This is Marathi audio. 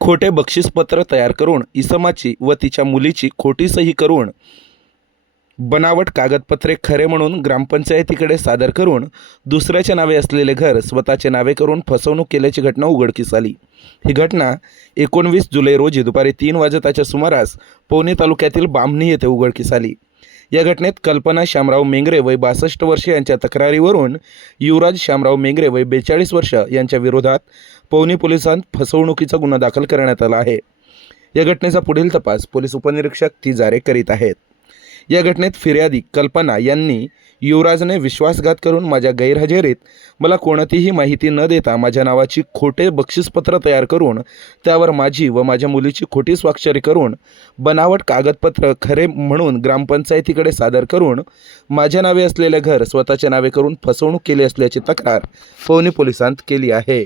खोटे बक्षीसपत्र तयार करून इसमाची व तिच्या मुलीची खोटी सही करून बनावट कागदपत्रे खरे म्हणून ग्रामपंचायतीकडे सादर करून दुसऱ्याच्या नावे असलेले घर स्वतःचे नावे करून फसवणूक केल्याची घटना उघडकीस आली. ही घटना एकोणवीस जुलै रोजी दुपारी तीन वाजताच्या सुमारास पवनी तालुक्यातील बामणी येथे उघडकीस आली. या घटनेत कल्पना श्यामराव मेंगरे वय बासष्ट वर्ष यांच्या तक्रारीवरून युवराज श्यामराव मेंगरे वय बेचाळीस वर्ष यांच्या विरोधात पवनी पोलिसांत फसवणुकीचा गुन्हा दाखल करण्यात आला आहे. या घटनेचा पुढील तपास पोलीस उपनिरीक्षक तिजारे करीत आहेत. या घटनेत फिर्यादी कल्पना यांनी युवराजने विश्वासघात करून माझ्या गैरहजेरीत मला कोणतीही माहिती न देता माझ्या नावाची खोटे बक्षीसपत्र तयार करून त्यावर माझी व माझ्या मुलीची खोटी स्वाक्षरी करून बनावट कागदपत्र खरे म्हणून ग्रामपंचायतीकडे सादर करून माझ्या नावे असलेले घर स्वतःच्या नावे करून फसवणूक केली असल्याची तक्रार पवनी पोलिसांत केली आहे.